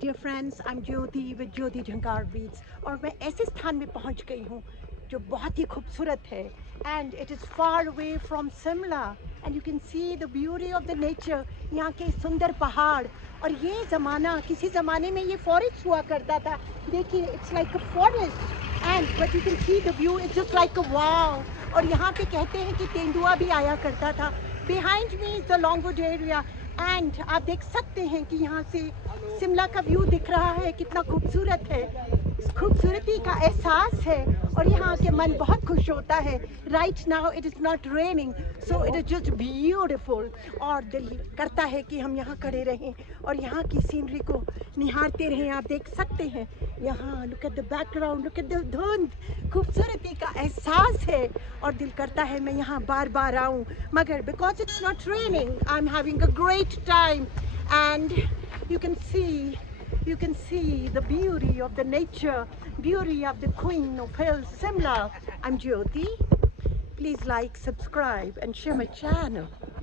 Dear friends, I am Jyoti with Jyoti Jhankar beats और मैं ऐसे स्थान में पहुंच गई हूँ जो बहुत ही खूबसूरत है and it is far away from Shimla and you can see the beauty of the nature. यहाँ के सुंदर पहाड़ और ये ज़माना, किसी ज़माने में ये फॉरेस्ट हुआ करता था। देखिए, it's like a forest and but you can see the view, it's just like a wow. और यहाँ पे कहते हैं कि तेंदुआ भी आया करता था। Behind me is the Longwood area and आप देख सकते हैं कि यहाँ से शिमला का व्यू दिख रहा है। कितना खूबसूरत है, इस खूबसूरती का एहसास है और यहाँ के मन बहुत खुश होता है। Right now it is not raining, so it is just beautiful और दिल करता है कि हम यहाँ खड़े रहें और यहाँ की सीनरी को निहारते रहें। आप देख सकते हैं यहाँ, look at the background, look at the धुंध, खूबसूरती का एहसास है और दिल करता है मैं यहाँ बार बार आऊँ, मगर because it's not raining I am having a great time and you can see the beauty of the nature, beauty of the Queen of Hills, Simla. I'm Jyoti. Please like, subscribe and share my channel.